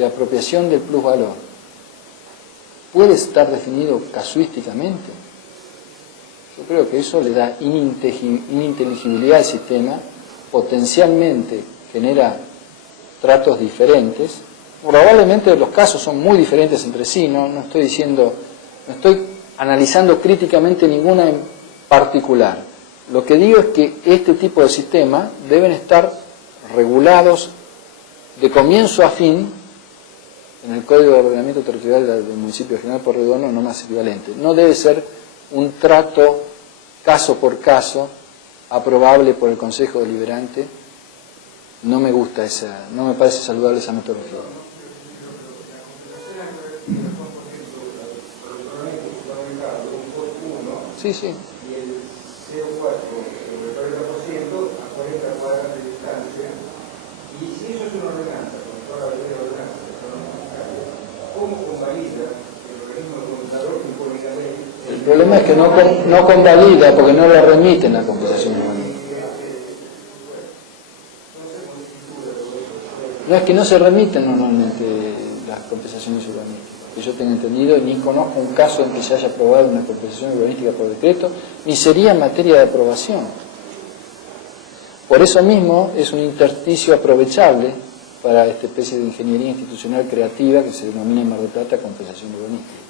de apropiación del plusvalor puede estar definido casuísticamente. Yo creo que eso le da ininteligibilidad al sistema, potencialmente genera tratos diferentes. Probablemente los casos son muy diferentes entre sí, no estoy analizando críticamente ninguna en particular. Lo que digo es que este tipo de sistemas deben estar regulados de comienzo a fin en el Código de Ordenamiento Territorial del Municipio de General Porredón o normas equivalentes. No debe ser un trato caso por caso aprobable por el Consejo Deliberante. No me gusta no me parece saludable esa metodología. Sí, sí. Y el 0,4 sobre el 40% a 40 cuadras de distancia. Y si eso es una ordenanza, como toda la ley de ordenanza, ¿cómo convalida el organismo contador que impone la ley? El problema es que no convalida porque no le remiten la compensación urbanística. No es que no se remiten normalmente las compensaciones urbanísticas, que yo tenga entendido, ni conozco un caso en que se haya aprobado una compensación urbanística por decreto, ni sería materia de aprobación. Por eso mismo es un intersticio aprovechable para esta especie de ingeniería institucional creativa que se denomina en Mar del Plata compensación urbanística.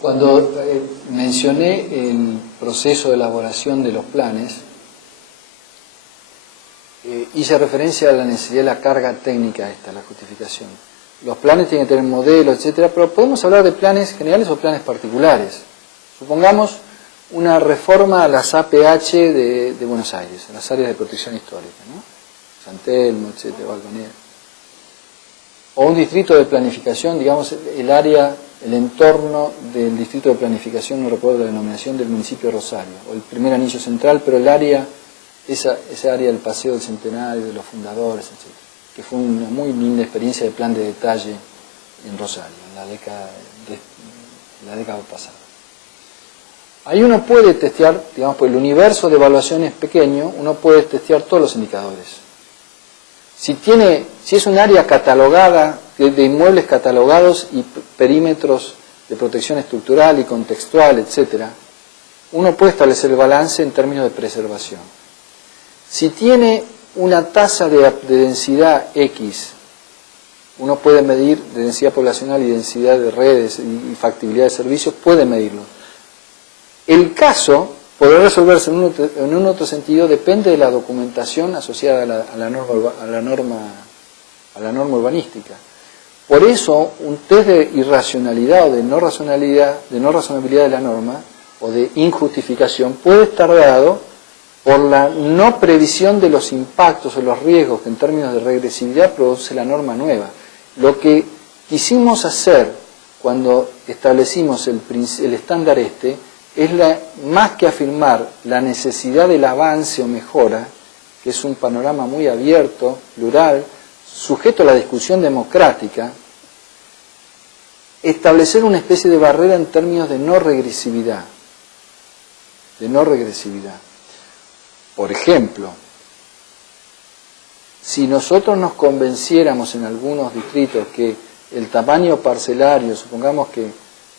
Cuando mencioné el proceso de elaboración de los planes, hice referencia a la necesidad de la carga técnica esta, la justificación. Los planes tienen que tener modelos, etcétera, pero podemos hablar de planes generales o planes particulares. Supongamos una reforma a las APH de Buenos Aires, a las áreas de protección histórica, ¿no? San Telmo, etcétera, Balvanera. O un distrito de planificación, digamos, el entorno del distrito de planificación, no recuerdo la denominación, del municipio de Rosario, o el primer anillo central, pero el área, esa área del Paseo del Centenario, de los fundadores, etc., que fue una muy linda experiencia de plan de detalle en Rosario, en la década pasada. Ahí uno puede testear, digamos, pues el universo de evaluación es pequeño, uno puede testear todos los indicadores. Si es un área catalogada, de inmuebles catalogados y perímetros de protección estructural y contextual, etcétera, uno puede establecer el balance en términos de preservación. Si tiene una tasa de densidad X, uno puede medir de densidad poblacional y densidad de redes y factibilidad de servicios, puede medirlo. El caso podrá resolverse en un otro sentido, depende de la documentación asociada a la norma urbanística. Por eso, un test de irracionalidad o de no razonabilidad de la norma o de injustificación puede estar dado por la no previsión de los impactos o los riesgos que en términos de regresividad produce la norma nueva. Lo que quisimos hacer cuando establecimos el estándar es más que afirmar la necesidad del avance o mejora, que es un panorama muy abierto, plural, sujeto a la discusión democrática, establecer una especie de barrera en términos de no regresividad. Por ejemplo, si nosotros nos convenciéramos en algunos distritos que el tamaño parcelario, supongamos que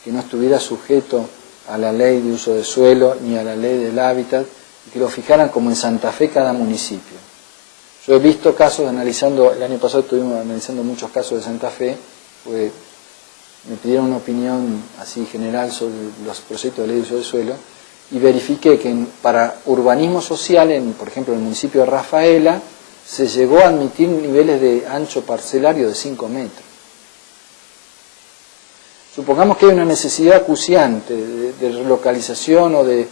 no estuviera sujeto a la ley de uso de suelo ni a la ley del hábitat, y que lo fijaran como en Santa Fe cada municipio. Yo he visto casos, analizando, el año pasado estuvimos analizando muchos casos de Santa Fe, pues me pidieron una opinión así general sobre los proyectos de ley de uso del suelo, y verifiqué que para urbanismo social, por ejemplo en el municipio de Rafaela, se llegó a admitir niveles de ancho parcelario de 5 metros. Supongamos que hay una necesidad acuciante de relocalización o de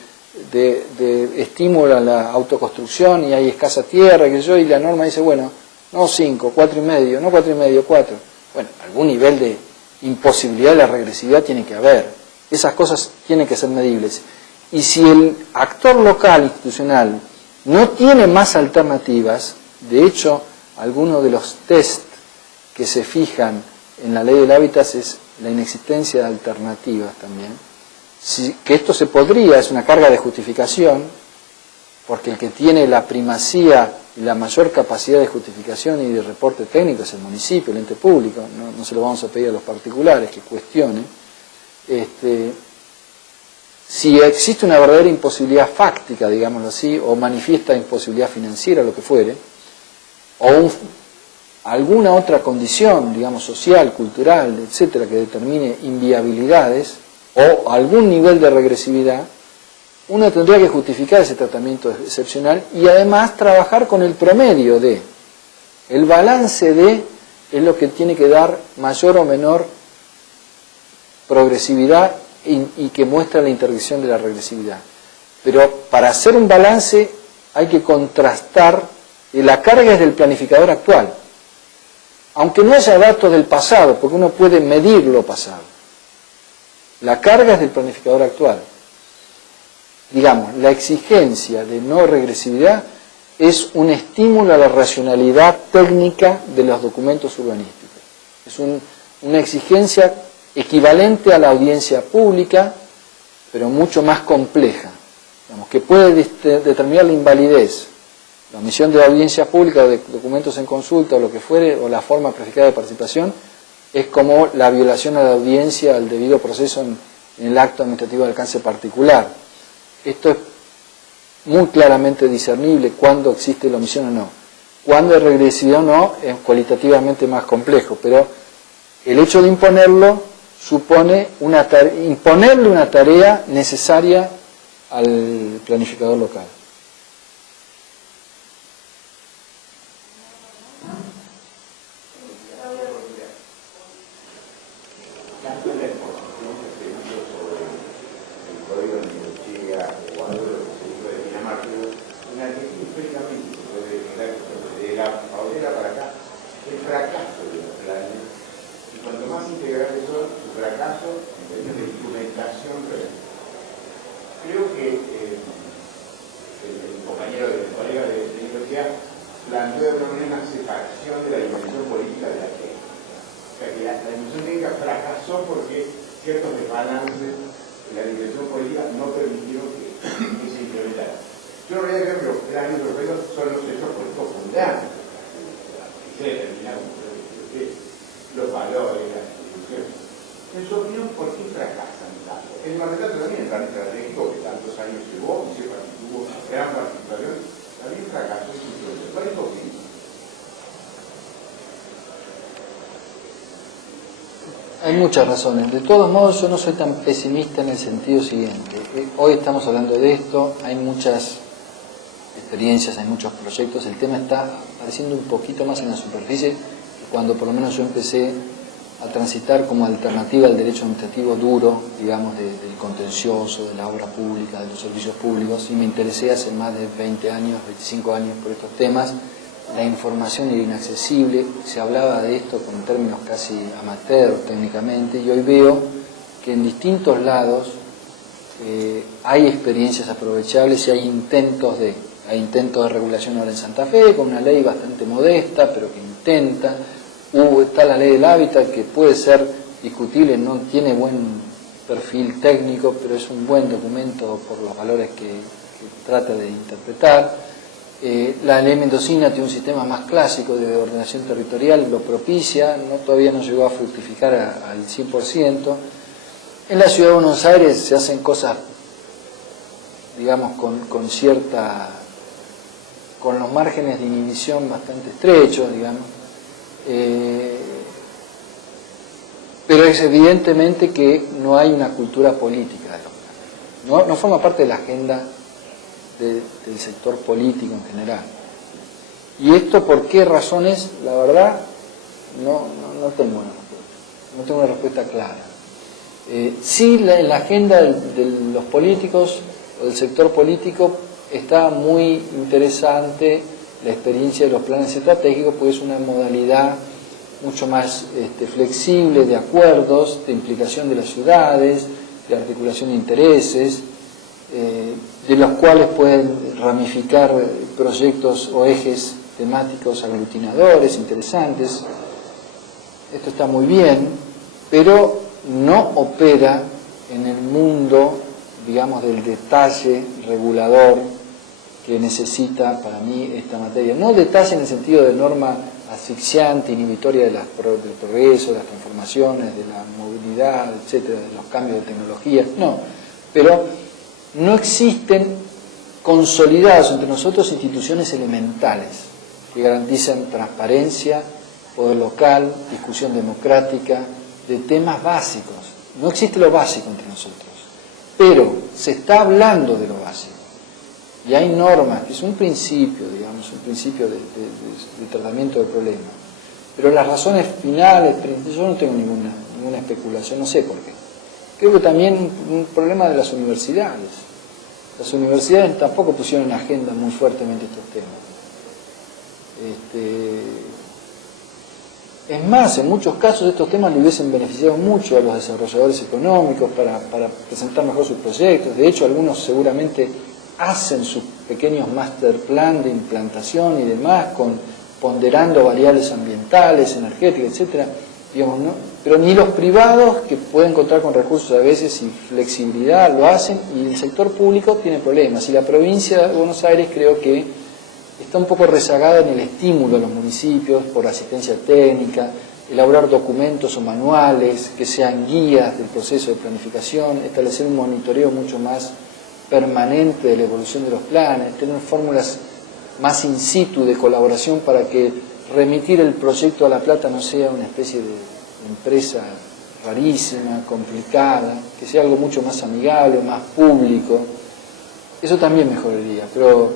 estímulo a la autoconstrucción y hay escasa tierra, y la norma dice, bueno, no 5, 4,5, no 4,5, 4. Bueno, algún nivel de imposibilidad de la regresividad tiene que haber. Esas cosas tienen que ser medibles. Y si el actor local, institucional, no tiene más alternativas, de hecho, algunos de los test que se fijan en la ley del hábitat es la inexistencia de alternativas también. Que esto se podría, es una carga de justificación, porque el que tiene la primacía y la mayor capacidad de justificación y de reporte técnico es el municipio, el ente público, no se lo vamos a pedir a los particulares que cuestionen. Si existe una verdadera imposibilidad fáctica, digámoslo así, o manifiesta imposibilidad financiera, lo que fuere, o alguna otra condición, digamos, social, cultural, etcétera, que determine inviabilidades, o algún nivel de regresividad, uno tendría que justificar ese tratamiento excepcional y además trabajar con el promedio de, el balance de, es lo que tiene que dar mayor o menor progresividad y que muestra la intersección de la regresividad. Pero para hacer un balance hay que contrastar, la carga es del planificador actual, aunque no haya datos del pasado, porque uno puede medir lo pasado. La carga es del planificador actual. Digamos, la exigencia de no regresividad es un estímulo a la racionalidad técnica de los documentos urbanísticos. Es una exigencia equivalente a la audiencia pública, pero mucho más compleja, digamos, que puede determinar la invalidez, la omisión de la audiencia pública o de documentos en consulta o lo que fuere, o la forma prefijada de participación, es como la violación a la audiencia al debido proceso en el acto administrativo de alcance particular. Esto es muy claramente discernible cuándo existe la omisión o no. Cuándo es regresividad o no es cualitativamente más complejo, pero el hecho de imponerlo supone imponerle una tarea necesaria al planificador local. Hay muchas razones. De todos modos, yo no soy tan pesimista en el sentido siguiente. Hoy estamos hablando de esto, hay muchas experiencias, hay muchos proyectos, el tema está apareciendo un poquito más en la superficie que cuando por lo menos yo empecé a transitar como alternativa al derecho administrativo duro, digamos, del contencioso, de la obra pública, de los servicios públicos, y me interesé hace más de 20 años, 25 años por estos temas. La información era inaccesible, se hablaba de esto con términos casi amateur técnicamente, y hoy veo que en distintos lados hay experiencias aprovechables y hay intentos de regulación ahora en Santa Fe, con una ley bastante modesta, pero que intenta. Está la ley del hábitat, que puede ser discutible, no tiene buen perfil técnico, pero es un buen documento por los valores que trata de interpretar. La ley mendocina tiene un sistema más clásico de ordenación territorial, lo propicia, todavía no llegó a fructificar al 100%. En la ciudad de Buenos Aires se hacen cosas, digamos, con los márgenes de inhibición bastante estrechos, digamos. Pero es evidentemente que no hay una cultura política de los planes. No forma parte de la agenda del sector político en general. ¿Y esto por qué razones? La verdad, no tengo una respuesta clara. Sí, en la agenda de los políticos o del sector político está muy interesante la experiencia de los planes estratégicos, porque es una modalidad mucho más flexible de acuerdos, de implicación de las ciudades, de articulación de intereses, de los cuales pueden ramificar proyectos o ejes temáticos aglutinadores, interesantes. Esto está muy bien, pero no opera en el mundo, digamos, del detalle regulador que necesita para mí esta materia. No detalle en el sentido de norma asfixiante, inhibitoria del progreso, de las transformaciones, de la movilidad, etcétera, de los cambios de tecnología, no, pero no existen consolidadas entre nosotros instituciones elementales que garanticen transparencia, poder local, discusión democrática, de temas básicos. No existe lo básico entre nosotros, pero se está hablando de lo básico. Y hay normas, que es un principio, digamos, un principio de tratamiento del problema. Pero las razones finales, yo no tengo ninguna especulación, no sé por qué. Creo que también un problema de las universidades. Las universidades tampoco pusieron en agenda muy fuertemente estos temas. Es más, en muchos casos estos temas le hubiesen beneficiado mucho a los desarrolladores económicos para presentar mejor sus proyectos. De hecho, algunos seguramente hacen sus pequeños master plan de implantación y demás, ponderando variables ambientales, energéticas, etcétera, digamos, ¿no? Pero ni los privados, que pueden contar con recursos a veces y flexibilidad, lo hacen, y el sector público tiene problemas. Y la provincia de Buenos Aires creo que está un poco rezagada en el estímulo a los municipios por asistencia técnica, elaborar documentos o manuales que sean guías del proceso de planificación, establecer un monitoreo mucho más permanente de la evolución de los planes, tener fórmulas más in situ de colaboración para que remitir el proyecto a La Plata no sea una especie de empresa rarísima, complicada, que sea algo mucho más amigable, más público. Eso también mejoraría. Pero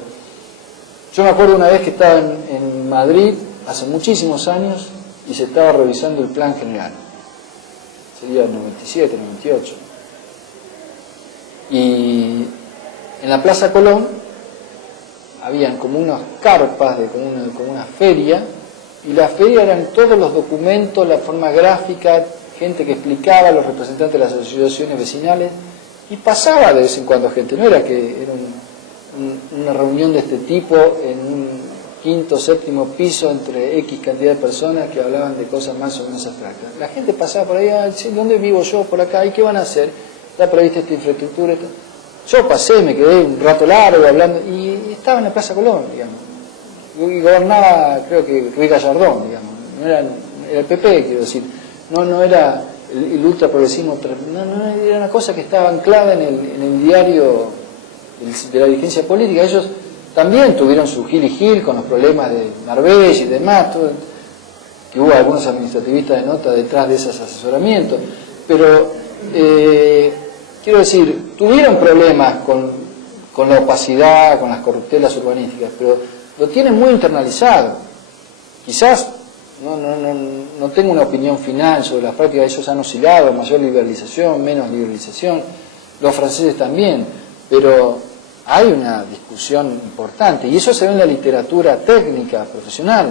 yo me acuerdo una vez que estaba en Madrid, hace muchísimos años, y se estaba revisando el plan general. Sería el 97, 98. Y en la Plaza Colón habían como unas carpas, como una feria, y la feria eran todos los documentos, la forma gráfica, gente que explicaba, los representantes de las asociaciones vecinales, y pasaba de vez en cuando gente, no era que era una reunión de este tipo en un quinto o séptimo piso entre X cantidad de personas que hablaban de cosas más o menos abstractas. La gente pasaba por ahí, ¿dónde vivo yo? Por acá, ¿y qué van a hacer? Está prevista esta infraestructura. Yo pasé, me quedé un rato largo hablando, y estaba en la Plaza Colón, digamos. Y gobernaba, creo que Ruiz Gallardón, digamos. No era el PP, quiero decir. No era el ultraprogresismo, no, era una cosa que estaba anclada en el diario de la dirigencia política. Ellos también tuvieron su gil y gil con los problemas de Marbella y demás, todo, que hubo algunos administrativistas de nota detrás de esos asesoramientos. Pero quiero decir, tuvieron problemas con la opacidad, con las corruptelas urbanísticas, pero lo tienen muy internalizado. Quizás no tengo una opinión final sobre las prácticas, ellos han oscilado, mayor liberalización, menos liberalización, los franceses también, pero hay una discusión importante, y eso se ve en la literatura técnica, profesional,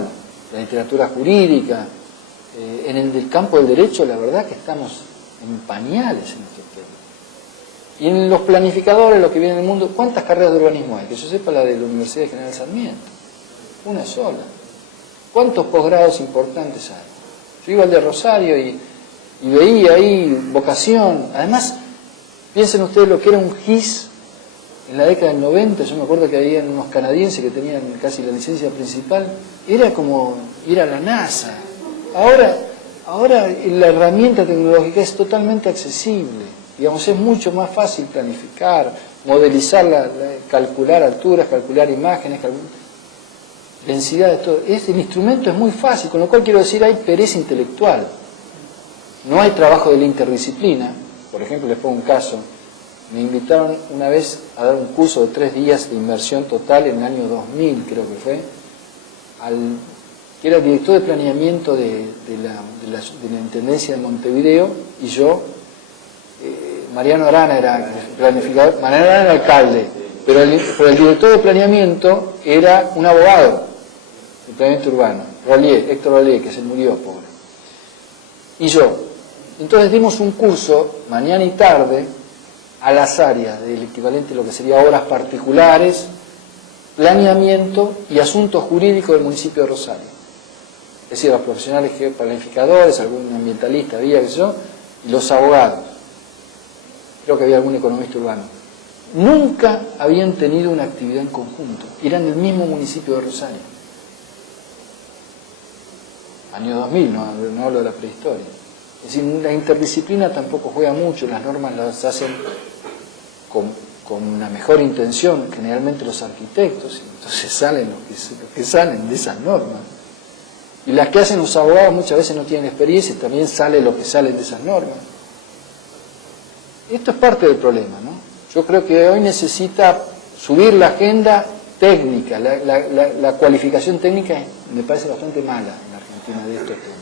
la literatura jurídica, en el del campo del derecho, la verdad que estamos en pañales en estos temas. Y en los planificadores, los que vienen del mundo, ¿cuántas carreras de urbanismo hay? Que yo sepa, la de la Universidad de General Sarmiento, una sola. ¿Cuántos posgrados importantes hay? Yo iba al de Rosario y veía ahí vocación. Además, piensen ustedes lo que era un GIS en la década del 90, yo me acuerdo que había unos canadienses que tenían casi la licencia principal, era como ir a la NASA. Ahora la herramienta tecnológica es totalmente accesible. Digamos, es mucho más fácil planificar, modelizar, calcular alturas, calcular imágenes, densidades, todo. El instrumento es muy fácil, con lo cual quiero decir, hay pereza intelectual. No hay trabajo de la interdisciplina. Por ejemplo, les pongo un caso. Me invitaron una vez a dar un curso de 3 días de inmersión total en el año 2000, creo que fue, que era el director de planeamiento de la Intendencia de Montevideo, y yo, Mariano Arana era planificador, Mariano Arana era alcalde, pero el director de planeamiento era un abogado de planeamiento urbano, Héctor Rollier, que se murió, pobre. Y yo. Entonces dimos un curso, mañana y tarde, a las áreas del equivalente a lo que sería obras particulares, planeamiento y asuntos jurídicos del municipio de Rosario. Es decir, los profesionales planificadores, algún ambientalista había, qué sé yo, y los abogados. Creo que había algún economista urbano. Nunca habían tenido una actividad en conjunto. Eran del mismo municipio de Rosario. Año 2000, no hablo de la prehistoria. Es decir, la interdisciplina tampoco juega mucho, las normas las hacen con una mejor intención, generalmente los arquitectos, y entonces salen los que salen de esas normas. Y las que hacen los abogados muchas veces no tienen experiencia, y también sale lo que salen de esas normas. Esto es parte del problema, ¿no? Yo creo que hoy necesita subir la agenda técnica, la cualificación técnica me parece bastante mala en Argentina de estos temas.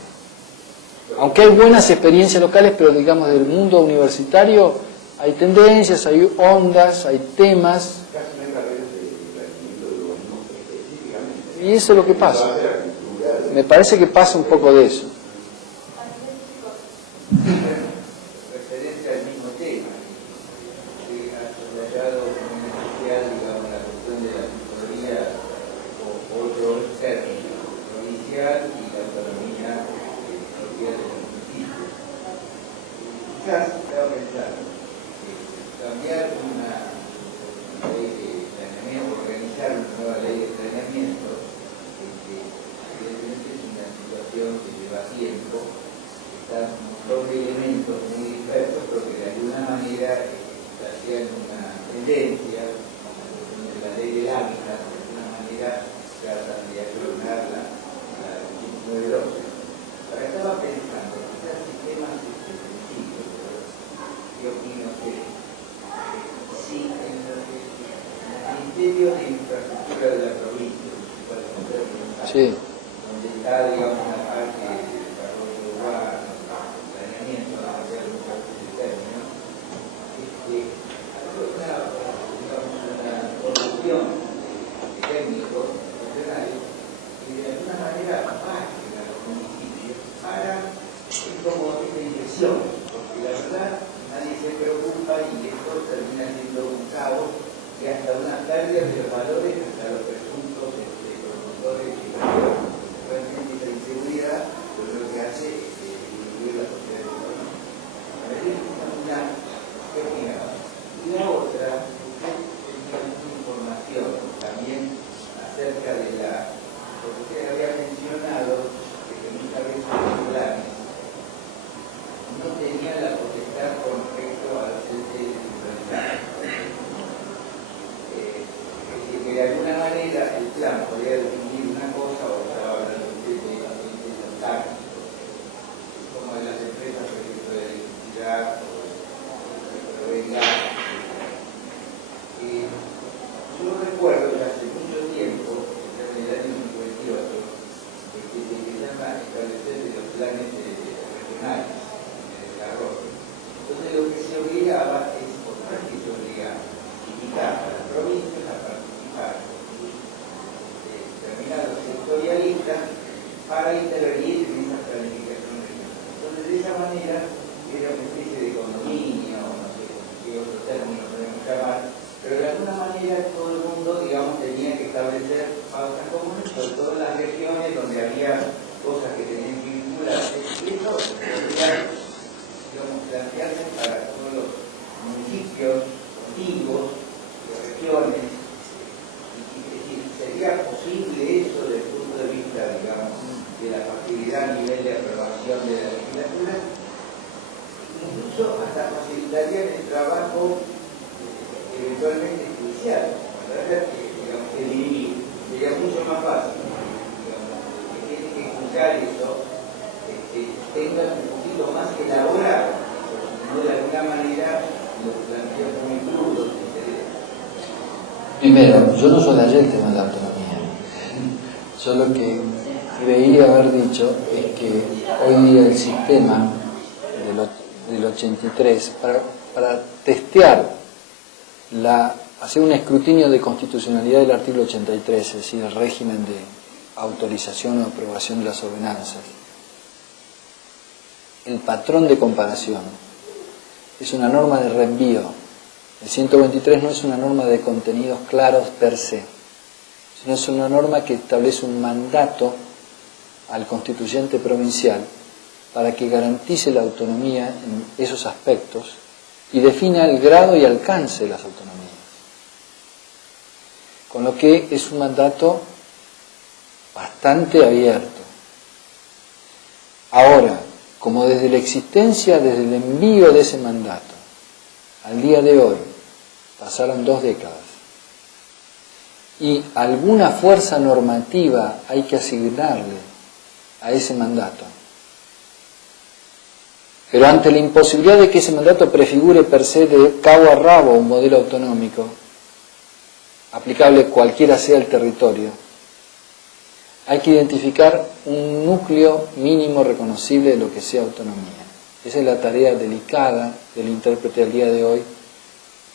Aunque hay buenas experiencias locales, pero digamos del mundo universitario hay tendencias, hay ondas, hay temas. Y eso es lo que pasa. Me parece que pasa un poco de eso. Referente al mismo tema, que ha subrayado como especial, digamos, la cuestión de la tutoría o otro término, provincial y la autonomía propia de los municipios. Quizás estaba pensando cambiar una ley de planeamiento, organizar una nueva ley de planeamiento, que evidentemente es una situación que lleva tiempo, están dos elementos muy dispersos, pero que de alguna manera hacían una tendencia, de la ley del hábitat, de alguna manera tratan de aclonar la 1912. Ahora estaba pensando, quizás sistemas sencillos, yo opino que si en el Ministerio de Infraestructura de la provincia, Sí. donde está, digamos, la parte de desarrollo urbano, planeamiento, no hacer muchos términos, una formación de técnicos profesionales que de alguna manera bajen a los municipios para, como esta inyección, porque la verdad nadie se preocupa y esto termina siendo un caos y hasta una pérdida de los valores hasta los presuntos promotores y realmente esa inseguridad pues lo que hace es disminuir la sociedad económica. A ver, una pequeña. Y la otra, usted tenía una información también acerca de porque usted había mencionado que muchas veces los planes no tenían la potestad con respecto al ente centralizado. Que de alguna manera el plan podría definir una cosa o estaba hablando de los tácticos, como de las empresas, por ejemplo, de electricidad o de gas. Yo recuerdo que hace mucho tiempo, en el año 58, que se llama establecer los planes regionales de desarrollo. Entonces lo que se obligaba es, por más que se obligaba, invitar a las provincias a participar determinados sectorialistas para intervenir en esa planificación regional. Entonces de esa manera era una especie de condominio, no sé qué otro término podemos llamar, pero de alguna manera todo el mundo, digamos, tenía que establecer pautas comunes, sobre todo en las regiones donde había cosas que tenían que vincularse, y eso podría, digamos, plantearse para todos los municipios contiguos de facilitarían el trabajo eventualmente judicial. La verdad es que, digamos, que dirimir sería mucho más fácil. Digamos, que tiene que juzgar eso, tengan un poquito más que elaborar, no de alguna manera lo plantea muy crudo. Primero, yo no soy de ayer el tema de la autonomía. Yo lo que creí haber dicho es que hoy día el sistema del 83, para testear, hacer un escrutinio de constitucionalidad del artículo 83, es decir, el régimen de autorización o aprobación de las ordenanzas, el patrón de comparación es una norma de reenvío. El 123 no es una norma de contenidos claros per se, sino es una norma que establece un mandato al constituyente provincial para que garantice la autonomía en esos aspectos y defina el grado y alcance de las autonomías. Con lo que es un mandato bastante abierto. Ahora, como desde la existencia, desde el envío de ese mandato, al día de hoy, pasaron 2 décadas, y alguna fuerza normativa hay que asignarle a ese mandato. Pero ante la imposibilidad de que ese mandato prefigure per se de cabo a rabo un modelo autonómico, aplicable cualquiera sea el territorio, hay que identificar un núcleo mínimo reconocible de lo que sea autonomía. Esa es la tarea delicada del intérprete al día de hoy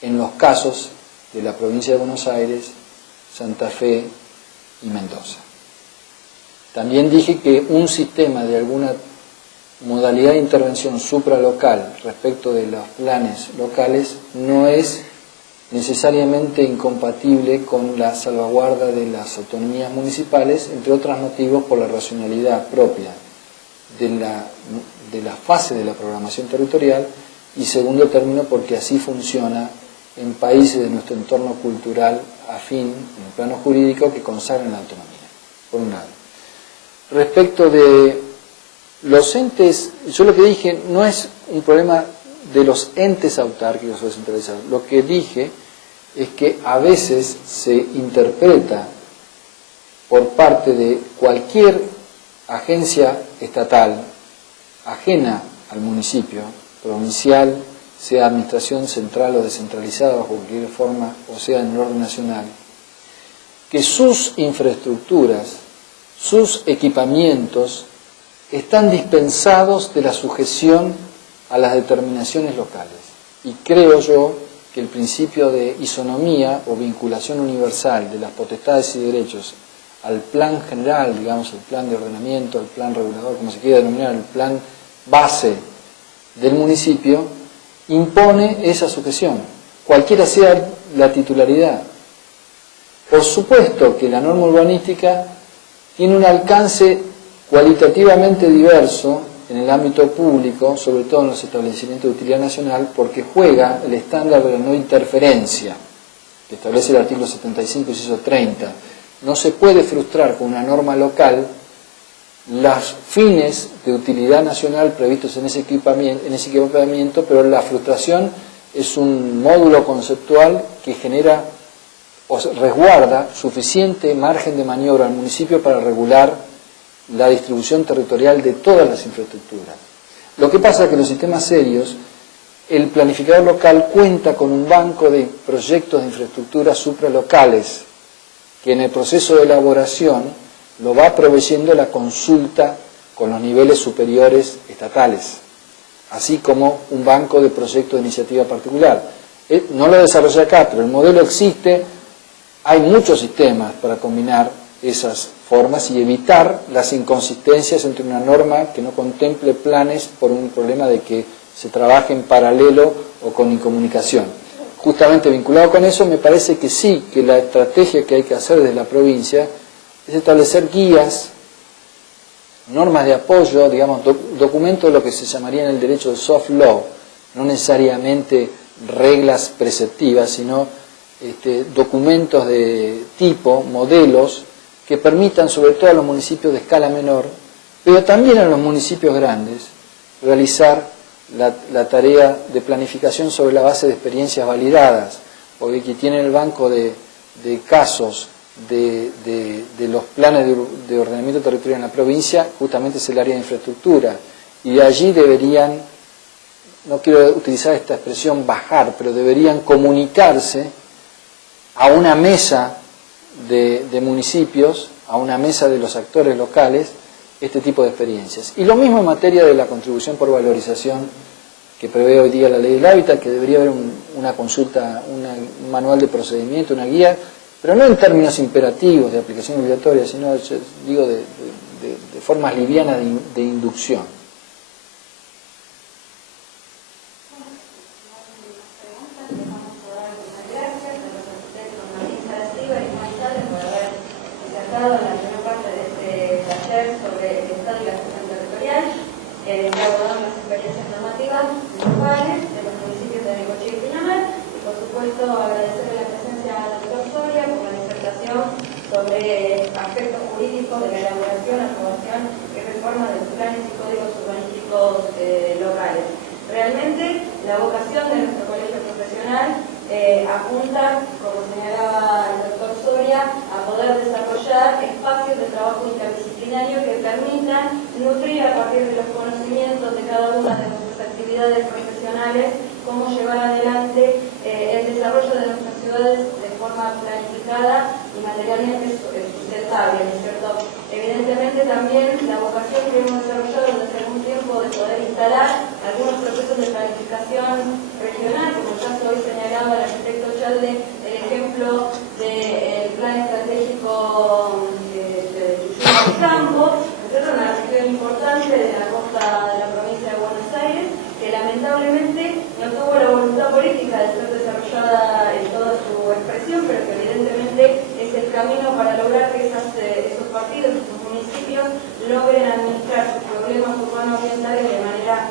en los casos de la provincia de Buenos Aires, Santa Fe y Mendoza. También dije que un sistema de alguna modalidad de intervención supralocal respecto de los planes locales no es necesariamente incompatible con la salvaguarda de las autonomías municipales, entre otros motivos por la racionalidad propia de la fase de la programación territorial, y segundo término porque así funciona en países de nuestro entorno cultural afín, en el plano jurídico, que consagran la autonomía, por un lado. Respecto de los entes, yo lo que dije no es un problema de los entes autárquicos o descentralizados. Lo que dije es que a veces se interpreta por parte de cualquier agencia estatal ajena al municipio, provincial, sea administración central o descentralizada bajo cualquier forma, o sea en el orden nacional, que sus infraestructuras, sus equipamientos están dispensados de la sujeción a las determinaciones locales. Y creo yo que el principio de isonomía o vinculación universal de las potestades y derechos al plan general, digamos, el plan de ordenamiento, el plan regulador, como se quiera denominar, el plan base del municipio, impone esa sujeción, cualquiera sea la titularidad. Por supuesto que la norma urbanística tiene un alcance cualitativamente diverso en el ámbito público, sobre todo en los establecimientos de utilidad nacional, porque juega el estándar de la no interferencia, que establece el artículo 75, inciso 30. No se puede frustrar con una norma local los fines de utilidad nacional previstos en ese equipamiento, pero la frustración es un módulo conceptual que genera o resguarda suficiente margen de maniobra al municipio para regular la distribución territorial de todas las infraestructuras. Lo que pasa es que en los sistemas serios, el planificador local cuenta con un banco de proyectos de infraestructuras supralocales, que en el proceso de elaboración lo va proveyendo la consulta con los niveles superiores estatales, así como un banco de proyectos de iniciativa particular. No lo desarrollé acá, pero el modelo existe. Hay muchos sistemas para combinar esas formas y evitar las inconsistencias entre una norma que no contemple planes por un problema de que se trabaje en paralelo o con incomunicación. Justamente vinculado con eso, me parece que sí, que la estrategia que hay que hacer desde la provincia es establecer guías, normas de apoyo, digamos, documentos de lo que se llamaría en el derecho de soft law, no necesariamente reglas preceptivas, sino documentos de tipo, modelos, que permitan, sobre todo a los municipios de escala menor, pero también a los municipios grandes, realizar la tarea de planificación sobre la base de experiencias validadas, porque quien tiene el banco de casos de los planes de ordenamiento territorial en la provincia, justamente es el área de infraestructura, y de allí deberían, no quiero utilizar esta expresión bajar, pero deberían comunicarse a una mesa de municipios, a una mesa de los actores locales, este tipo de experiencias. Y lo mismo en materia de la contribución por valorización que prevé hoy día la ley del hábitat, que debería haber una consulta, un manual de procedimiento, una guía, pero no en términos imperativos de aplicación obligatoria, sino, digo, de formas livianas de inducción. La primera parte de este taller sobre el Estado y la gestión territorial, abordando las experiencias normativas locales de los municipios de Necochea y Pinamar, y por supuesto agradecerle la presencia del doctor Soria por la disertación sobre aspectos jurídicos de la elaboración, aprobación y reforma de los planes y códigos urbanísticos locales. Realmente la vocación de nuestro colegio profesional apunta, como señalaba el doctor Soria, a poder desarrollar espacios de trabajo interdisciplinario que permitan nutrir a partir de los conocimientos de cada una de nuestras actividades profesionales cómo llevar adelante el desarrollo de nuestras ciudades de forma planificada y materialmente sustentable, ¿no es cierto? Evidentemente también la vocación que hemos desarrollado desde algún tiempo de poder instalar algunos procesos de planificación regional, como ya hoy señalaba el arquitecto Chalde, el ejemplo del plan estratégico de Chuchuy-Campo, una región importante de la costa de la provincia de Buenos Aires, que lamentablemente no tuvo la voluntad política de ser desarrollada en toda su expresión, pero que evidentemente es el camino para lograr que esos partidos, esos municipios, logren administrar sus problemas urbano-ambientales de manera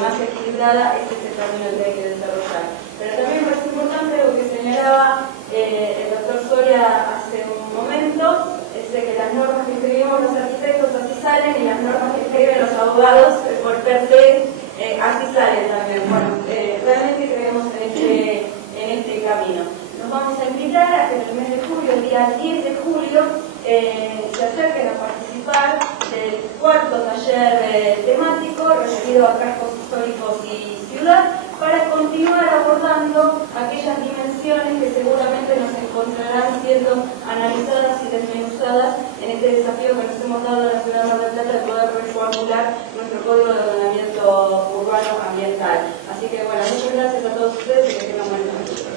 más equilibrada. Este es el camino que hay que desarrollar. Pero también me parece importante lo que señalaba el doctor Soria hace un momento, es de que las normas que escribimos los arquitectos así salen y las normas que escriben los abogados por per se así salen también. Bueno, realmente creemos en este camino. Nos vamos a invitar a que en el mes de julio, el día 10 de julio, se acerquen a participar del cuarto taller temático referido a cascos históricos y ciudad, para continuar abordando aquellas dimensiones que seguramente nos encontrarán siendo analizadas y desmenuzadas en este desafío que nos hemos dado en la ciudad de Mar del Plata de poder reformular nuestro código de ordenamiento urbano ambiental. Así que bueno, muchas gracias a todos ustedes y que tengan buena noche.